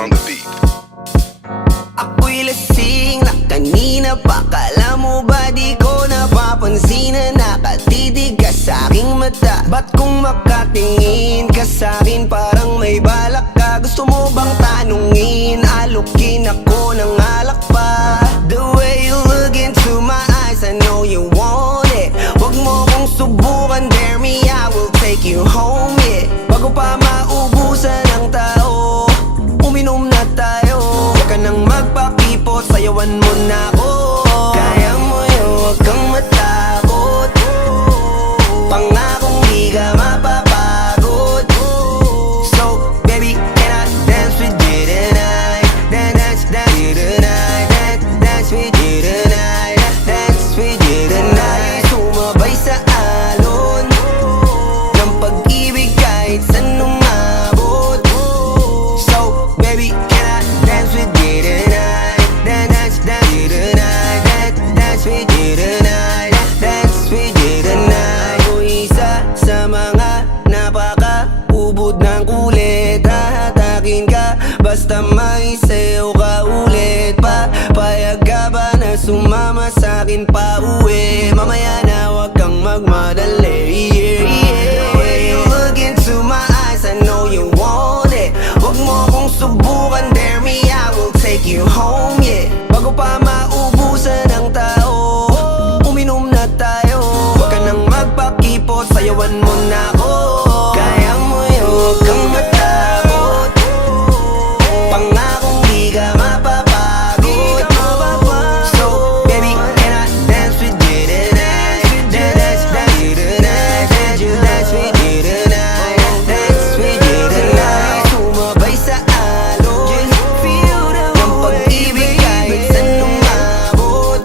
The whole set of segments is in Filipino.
on the beat. Ako'y lasing na kanina pa. Kala mo ba di ko napapansin na nakatitig ka sa'king mata? Ba't kung makatingin ka sa'kin parang may balak ka? Gusto mo bang tanungin? Alukin ako ng alak pa. The way you look into my eyes, I know you want it. Wag mo kong subukan, dare me, I will take you home, yeah. Bago pa maubusan ng tao, uminom na tayo. Huwag ka nang magpakipot, sayawan mo na ako. Kaya mo yun, huwag kang matakot. Pangakong di ka mapapagod. So, baby, can I dance with you tonight? Dance with you tonight. Dance with you tonight. Dance with you tonight. Sumabay sa alon ng pag-ibig kahit saan umabot. So, baby, can I dance with you tonight? Dance with you tonight. Dance with you tonight. Dance with you tonight. O isa sa mga napaka-ubod ng kulit. Hahatakin ka basta may sayo ka ulit pa. Payag ka ba na sumama sa'kin pa uwi? Mamaya na wag kang magmadali, yeah, yeah. The way you look into my eyes, I know you want it. Wag mo kong subukan, dare me, I will take you home, yeah. Bago pa maubusan ng tao, uminom na tayo. Wag ka nang magpakipot, sayawan mo na ako. Kaya mo yun, wag kang matakot. Pangakong di ka mapapagod. So, baby, can I dance with you tonight? Dance with you tonight. Dance with you tonight. Dance with you tonight. Sumabay sa alon ng pag-ibig kahit saan umabot.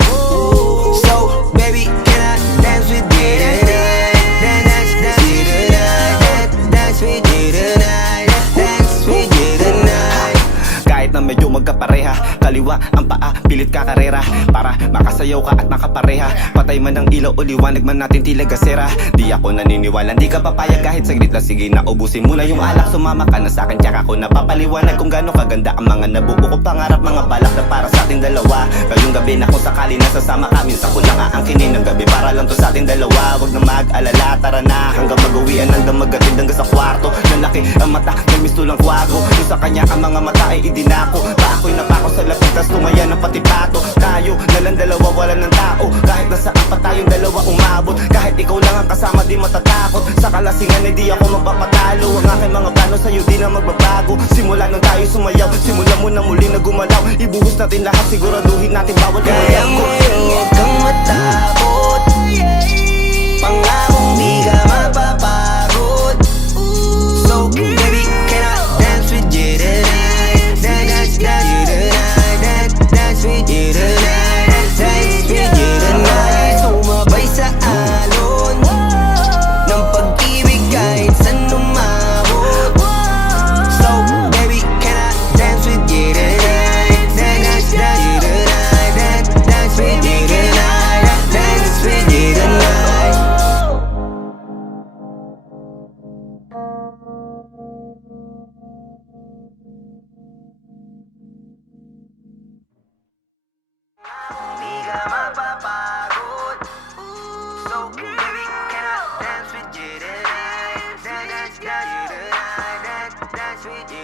So, baby, can I dance with you tonight? Dance with you tonight. Dance with you tonight. Dance with you tonight. Kahit na medyo magkapareha, kaliwa ang paa, pilit ka karera para makasayaw ka at makapareha. Patay man ang ilaw o liwanag man natin tila gasera. Di ako naniniwala, di ka papayag kahit saglit na. Sige na, ubusin mo na yung alak. Sumama ka na sa'kin, tsaka ako napapaliwanag kung gaano kaganda ang mga nabuo kong pangarap. Mga balak na para sa ating dalawa. Ngayong gabi na kung sakali nasasama ka, minsan ko lang aangkinin ng gabi para lang to sa ating dalawa. Huwag na mag-alala, tara na hanggang mag-uwian ng damagatid hanggang sa kwarto. Nalaki ang mata, nagmisto lang kwago. Yung sa kanya ang mga mata ay idinako. Ako'y napako sa lapit, tas tumaya ng pati pato. Tayo nalang dalawa, wala ng tao. Kahit nasaan pa tayong dalawa umabot. Kahit ikaw lang ang kasama, di matatakot. Sa kalasingan ay di ako magpapatalo. Ang aking mga plano sa'yo di na magbabago. Simula nang tayo sumayaw, simula mo na muli na gumalaw. Ibuhos natin lahat, siguraduhin natin bawal Kaya gumalaw mo ko. yun, huwag kang matakot. Pangakong di ka mapapagod. So, baby, can I dance with you tonight? Dance with you tonight. Dance with you tonight. Dance with you tonight. Sumabay sa alon ng pag-ibig kahit saan umabot. So, baby, can I dance with you tonight? Dance with you tonight. Dance with you tonight. Dance with you tonight. Di ka mapapagod. So, baby, can I dance with you tonight? Dance with you tonight. Dance with you